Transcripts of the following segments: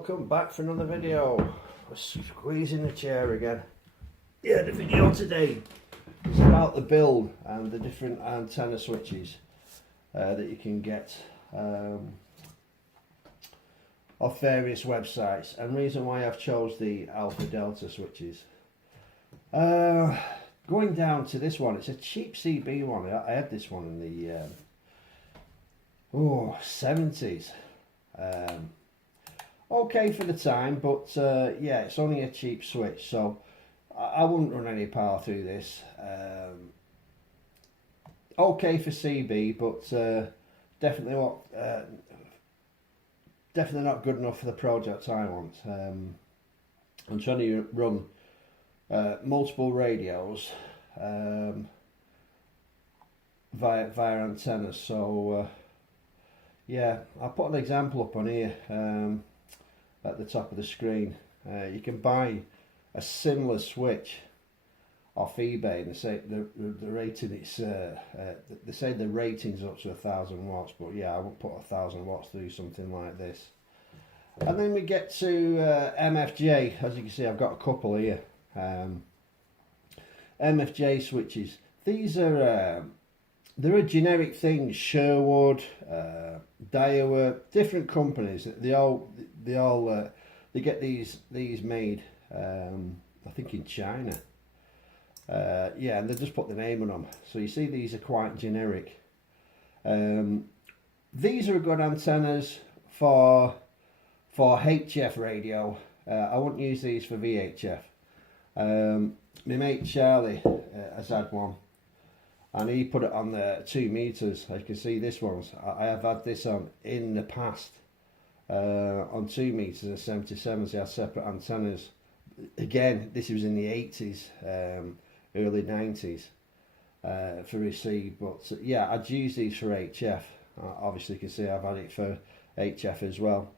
welcome back for another video. We're squeezing the chair again. Yeah, the video today is about the build and the different antenna switches that you can get off various websites, and reason why I've chose the Alpha Delta switches. Going down to this one, it's a cheap CB one. I had this one in the 70s. Okay for the time, but yeah, it's only a cheap switch, so I wouldn't run any power through this. Okay for CB, but definitely not good enough for the project I want. I'm trying to run multiple radios via antennas, so yeah, I'll put an example up on here at the top of the screen. You can buy a similar switch off eBay, and they say the rating they say the rating's up to 1,000 watts, but yeah, I won't put 1,000 watts through something like this. And then we get to MFJ. As you can see, I've got a couple here. MFJ switches. These are they're a generic thing. Sherwood, Daiwa, different companies. They get these made. I think in China. Yeah, and they just put the name on them. So you see, these are quite generic. These are good antennas for HF radio. I wouldn't use these for VHF. My mate Charlie has had one, and he put it on the 2 meters. As you can see, this one's, I have had this on in the past on 2 meters and 77s. They had separate antennas. Again, this was in the 80s, early 90s for receive, but yeah, I'd use these for HF. Obviously, you can see I've had it for HF as well.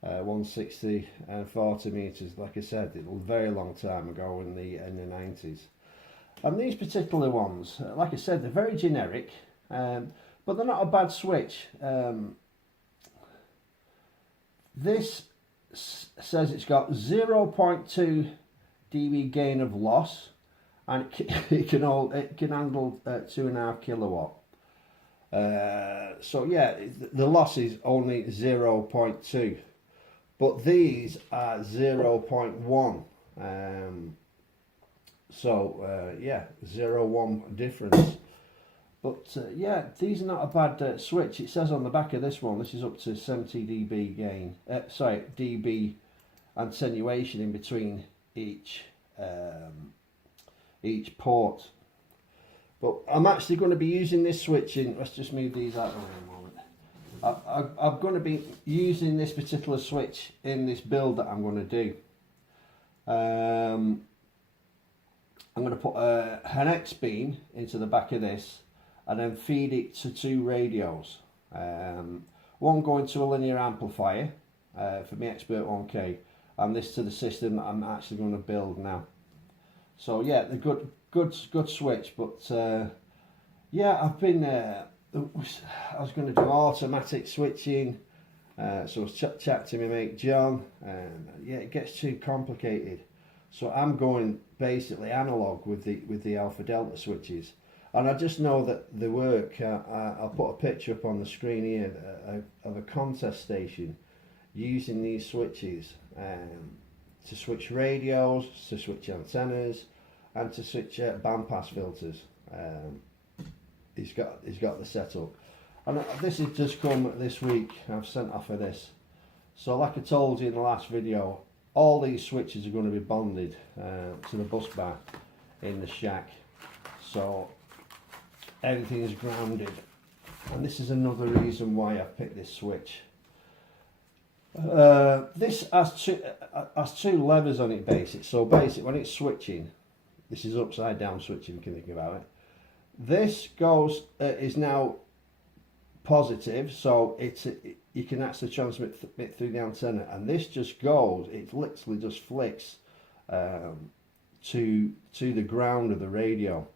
160 and 40 meters. Like I said, it was a very long time ago in the 90s. And these particular ones, like I said, they're very generic, but they're not a bad switch. This says it's got 0.2 dB gain of loss, and it can handle 2.5 kilowatt. So yeah, the loss is only 0.2, but these are 0.1. So yeah, 0.1 difference. But yeah, these are not a bad switch. It says on the back of this one, this is up to 70 dB gain. dB attenuation in between each port. But I'm actually going to be using this switch in. Let's just move these out of the way a moment. I'm going to be using this particular switch in this build that I'm going to do. I'm going to put an X beam into the back of this, and then feed it to 2 radios. One going to a linear amplifier for my Expert 1K, and this to the system that I'm actually going to build now. So yeah, the good switch. But yeah, I've been I was going to do automatic switching, so I was chat to my mate John, and yeah, it gets too complicated. So I'm going basically analog with the Alpha Delta switches, and I just know that they work. I'll put a picture up on the screen here of a contest station using these switches to switch radios, to switch antennas, and to switch bandpass filters. He's got the setup, and this has just come this week. I've sent off of this. So like I told you in the last video, all these switches are going to be bonded to the bus bar in the shack, so everything is grounded. And this is another reason why I picked this switch. This has two levers on it, basic. So basic, when it's switching, this is upside down switching, you can think about it. This goes is now positive, so you can actually transmit it through the antenna, and this just goes, it literally just flicks to the ground of the radio.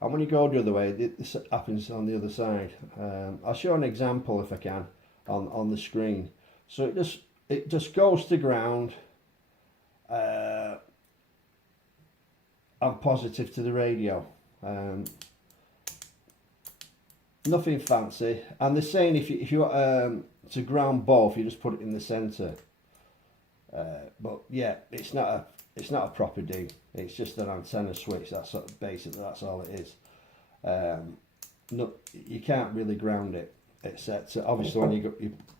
And when you go the other way, this happens on the other side. I'll show an example if I can on the screen. So it just it just goes to ground. I'm positive to the radio. Nothing fancy. And they're saying if you to ground both, you just put it in the centre. But yeah, it's not a proper D. It's just an antenna switch. That's sort of basically that's all it is. No, you can't really ground it, except obviously when you're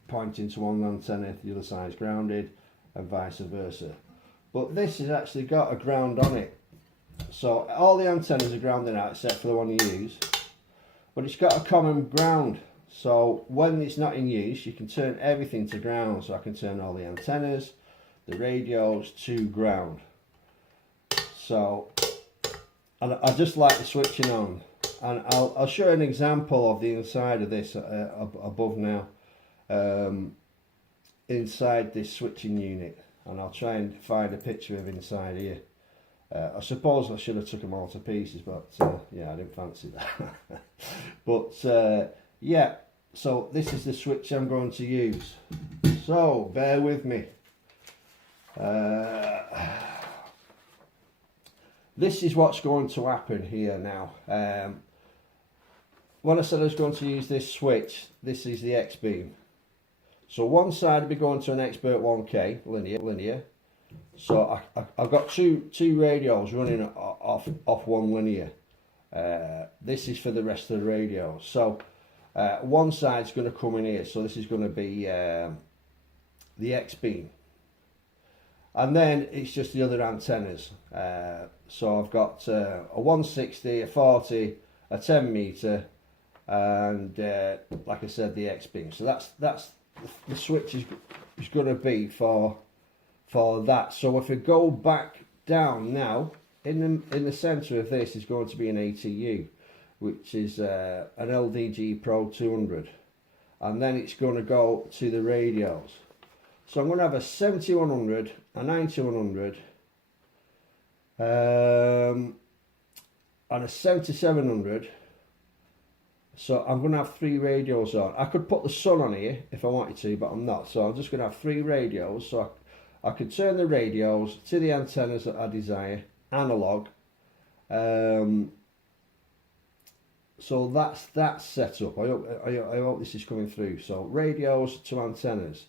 pointing to one antenna, the other side's grounded, and vice versa. But this has actually got a ground on it. So all the antennas are grounded out except for the one you use. But it's got a common ground. So when it's not in use, you can turn everything to ground. So I can turn all the antennas, the radios to ground. So, and I just like the switching on. And I'll show an example of the inside of this above now. Inside this switching unit. And I'll try and find a picture of inside here. I suppose I should have took them all to pieces, but yeah, I didn't fancy that. But yeah, so this is the switch I'm going to use. So bear with me. This is what's going to happen here now. When I said I was going to use this switch, this is the X-beam. So one side will be going to an Expert 1K linear. So I've got two radios running off one linear. This is for the rest of the radios. So one side's going to come in here. So this is going to be the X-beam. And then it's just the other antennas. So I've got a 160, a 40, a 10 meter, and like I said, the X-beam. So that's the switch is going to be for that. So if we go back down now, in the centre of this is going to be an ATU, which is an LDG Pro 200, and then it's going to go to the radios. So I'm going to have a 7100, a 9100, and a 7700. So I'm going to have 3 radios on. I could put the sun on here if I wanted to, but I'm not. So I'm just going to have 3 radios. So I could turn the radios to the antennas that I desire, analog. So that's that setup. I hope this is coming through. So radios to antennas.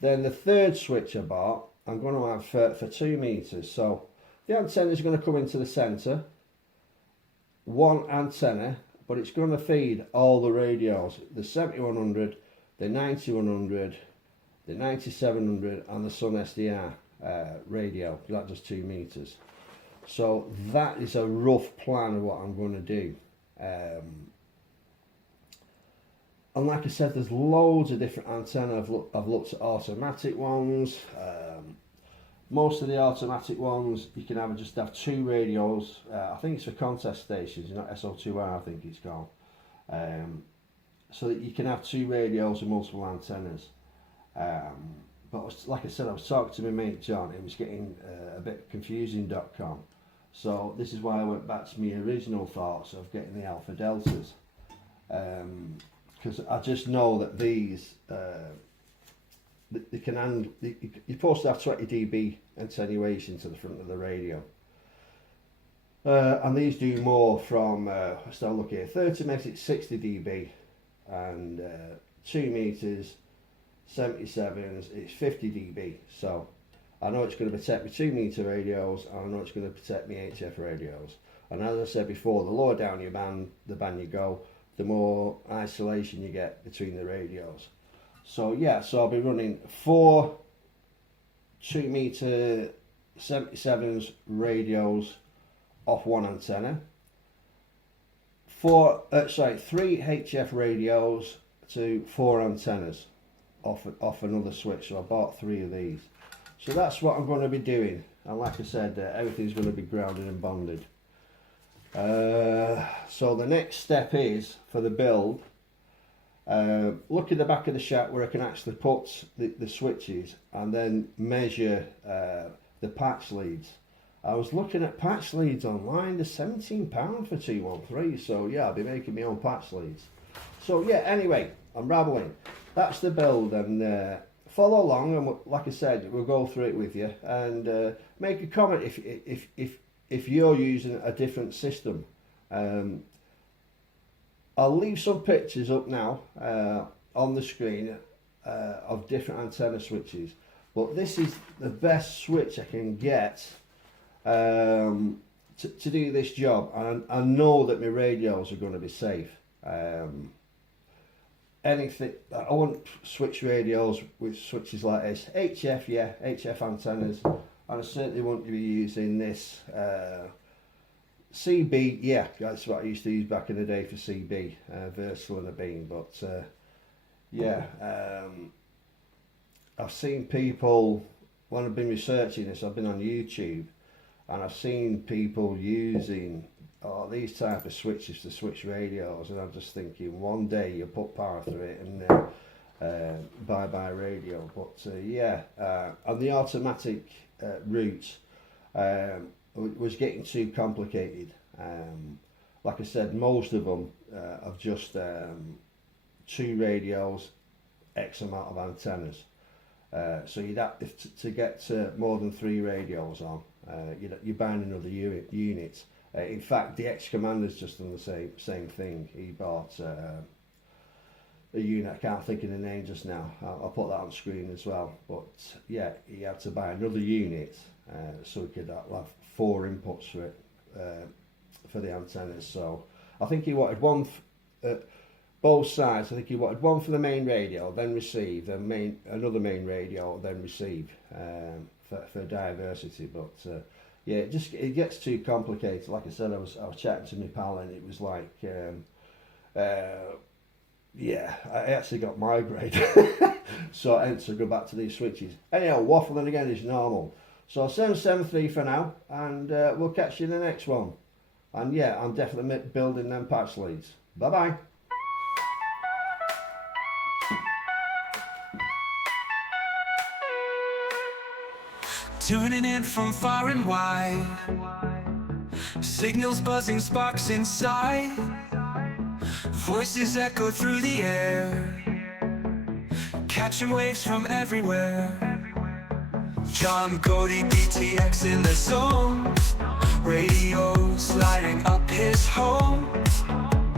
Then the third switch I bought, I'm going to have for 2 meters. So the antenna is going to come into the centre. One antenna, but it's going to feed all the radios. The 7100, the 9100, the 9700 and the Sun SDR radio. That does 2 meters. So that is a rough plan of what I'm going to do. And like I said, there's loads of different antennas. I've looked at automatic ones. Most of the automatic ones you can just have 2 radios. I think it's for contest stations, not SO2R I think it's called. So that you can have 2 radios and multiple antennas. But like I said, I was talking to my mate John. It was getting a bit confusing.com. So this is why I went back to my original thoughts of getting the Alpha Deltas. Because I just know that these they can handle. You're supposed to have 20 dB attenuation to the front of the radio, and these do more from. Let's have a look here. 30 makes it 60 dB, and 2 meters, 77s. It's 50 dB. So I know it's going to protect my 2 meter radios, and I know it's going to protect my HF radios. And as I said before, the lower down your band, the band you go, the more isolation you get between the radios. So yeah, so I'll be running 4 2 meter 77s radios off one antenna, 3 HF radios to 4 antennas off another switch. So I bought 3 of these. So that's what I'm going to be doing, and like I said, everything's going to be grounded and bonded. So the next step is for the build. Look at the back of the shaft where I can actually put the switches and then measure the patch leads. I was looking at patch leads online. They're £17 for 213. So yeah, I'll be making my own patch leads. So yeah, anyway, I'm rambling. That's the build, and follow along, and like I said, we'll go through it with you, and make a comment if you're using a different system. I'll leave some pictures up now on the screen of different antenna switches, but this is the best switch I can get to do this job, and I know that my radios are going to be safe. Anything, I won't switch radios with switches like this. HF, yeah, HF antennas, and I certainly won't be using this. CB, yeah, that's what I used to use back in the day for CB, Versal and a beam. But yeah, I've seen people, when I've been researching this, I've been on YouTube, and I've seen people using these type of switches to switch radios, and I'm just thinking, one day you put power through it and bye bye radio. But yeah, on the automatic route, was getting too complicated. Like I said, most of them have just 2 radios, X amount of antennas. So you'd have to get more than 3 radios on. You're buying another unit. In fact, the ex-commander's just done the same thing. He bought a unit, I can't think of the name just now. I'll put that on screen as well. But yeah, he had to buy another unit so he could have 4 inputs for it, for the antennas. So I think he wanted one both sides. I think he wanted one for the main radio, then receive, then another main radio, then receive, for diversity. But yeah, it gets too complicated. Like I said, I was chatting to my pal, and it was like, yeah, I actually got migraine. So I had to go back to these switches. Anyhow, waffling again is normal. So 773 for now, and we'll catch you in the next one. And yeah, I'm definitely building them patch leads. Bye bye. Tuning in from far and wide, signals buzzing, sparks inside, voices echo through the air, catching waves from everywhere. John Goody, BTX in the zone, radios lighting up his home.